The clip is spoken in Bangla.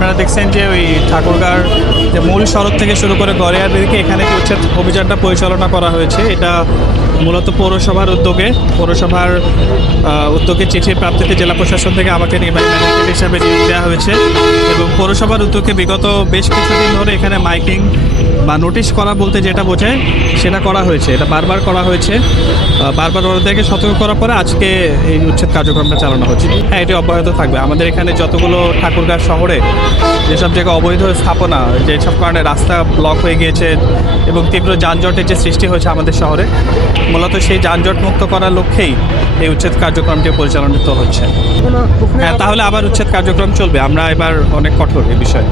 আপনারা দেখছেন যে ওই ঠাকুরগাঁর যে মূল সড়ক থেকে শুরু করে গড়িয়ার দিকে এখানে যে উচ্ছেদ অভিযানটা পরিচালনা করা হয়েছে, এটা মূলত পৌরসভার উদ্যোগে চিঠির প্রাপ্তিতে জেলা প্রশাসন থেকে আমাকে নির্বাহী ম্যাজিস্ট্রেট হিসাবে নিয়োগ দেওয়া হয়েছে এবং পৌরসভার উদ্যোগে বিগত বেশ কিছুদিন ধরে এখানে মাইকিং বা নোটিশ করা বলতে যেটা বোঝায় সেটা করা হয়েছে। এটা বারবার করা হয়েছে, বারবার ওদেরকে সতর্ক করার পরে আজকে এই উচ্ছেদ কার্যক্রমটা চালানো হচ্ছে। হ্যাঁ, এটি অব্যাহত থাকবে। আমাদের এখানে যতগুলো ঠাকুরগাঁ শহরে যেসব জায়গায় অবৈধ স্থাপনা, যেসব কারণে রাস্তা ব্লক হয়ে গিয়েছে এবং তীব্র যানজটের যে সৃষ্টি হয়েছে আমাদের শহরে, মূলত সেই যানজট মুক্ত করার লক্ষ্যেই এই উচ্ছেদ কার্যক্রমটি পরিচালিত হচ্ছে। হ্যাঁ, তাহলে আবার উচ্ছেদ কার্যক্রম চলবে। আমরা এবার অনেক কঠোর এ বিষয়ে।